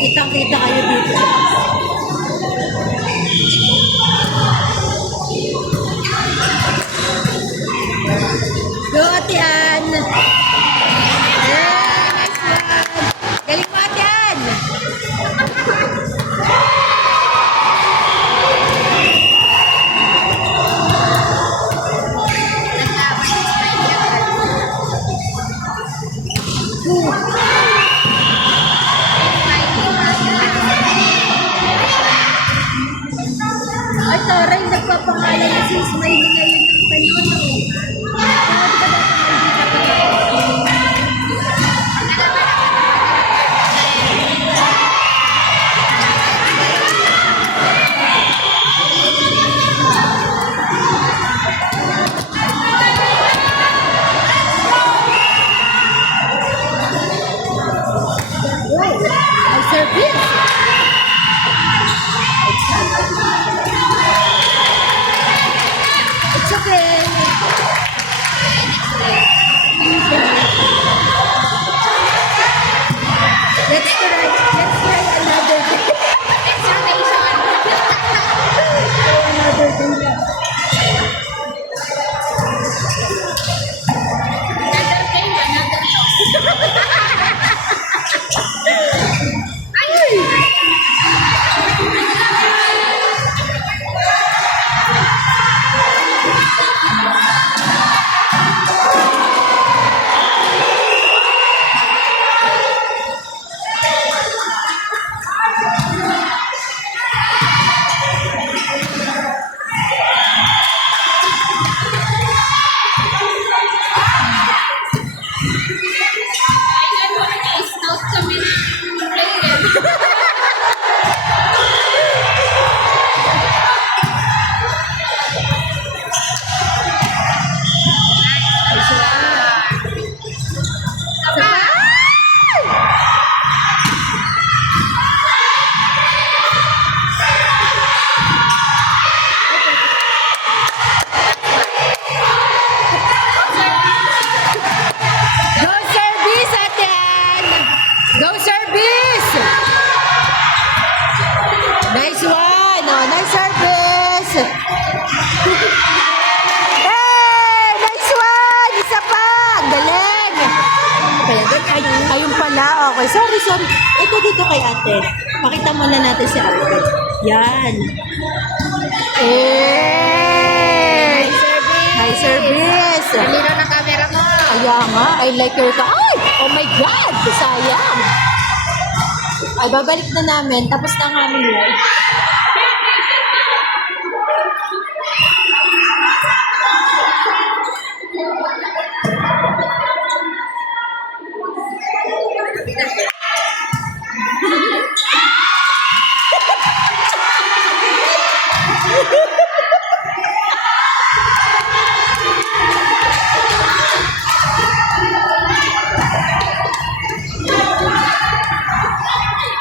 Kitang-kita kayo dito. Go, Ate Ann! Yeah, nice one! Galing mo, Ate Ann! Ay, taray, nagpapangalan na si Smiley ngayon ng kanyang. Ay, service! It's okay. Let's try another day. Another day. Go service, Ate Ann! Go service! Nice one! Oh, nice service! Hey! Nice one! Isa pa! Galing! Ay, ayun pala. Okay, sorry. Ito dito kay ate. Pakita muna natin si ate. Yan. Hey! Nice service! Malinaw na camera mo. Kaya nga, I like your car. Ay! Oh my God! Sayang! Ay, babalik na namin. Tapos na nga yun.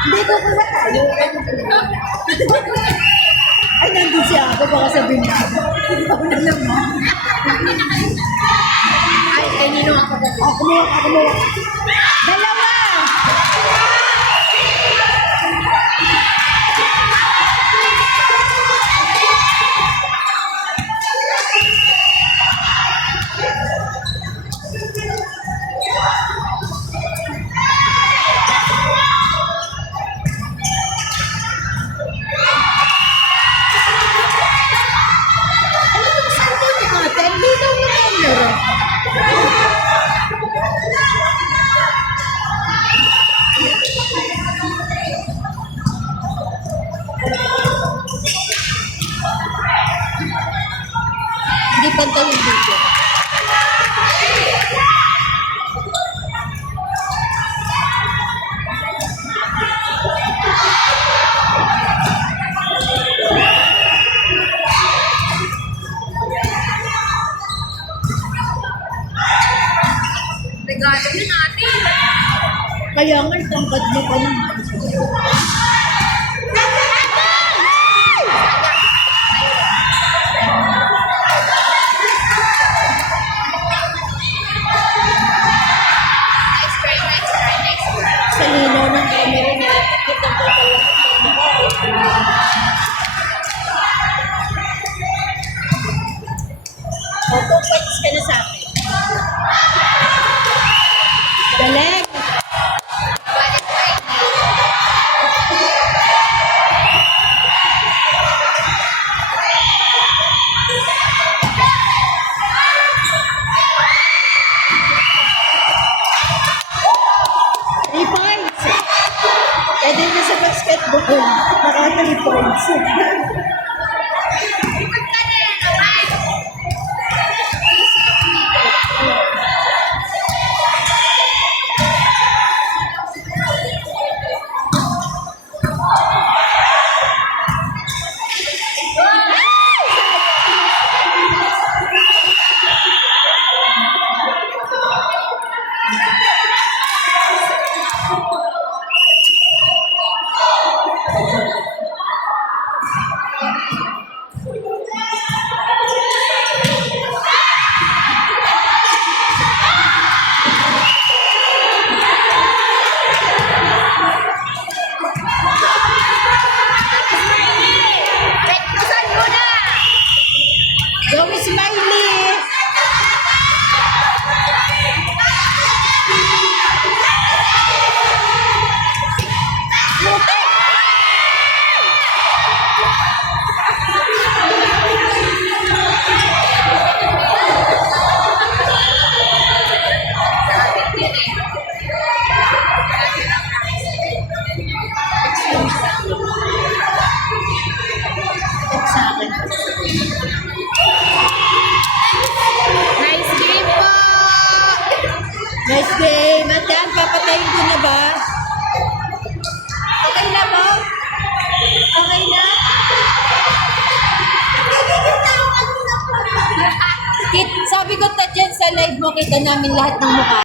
Hindi ko kung tayo. Ay, nandun siya ako. Baka sabihin niya. Ako na naman. Ay, nino ako ba? Kumuha. Dalawa! Hindi pantay yung video. Regalo na natin. Kaya nga, tangkad mo pa naman. Next try. Sa linaw ng camera na kita ka na sa akin. Galing! Three points! Pwede na sa basketball. Naka 3 points. Teknosan mo na! Go, Smiley! Sa akin. Nice game po! Nice game. At yan, papatayin ko na ba? Okay na ba? Okay na? Sabi ko ta dyan sa live mo, kita namin lahat ng mukha.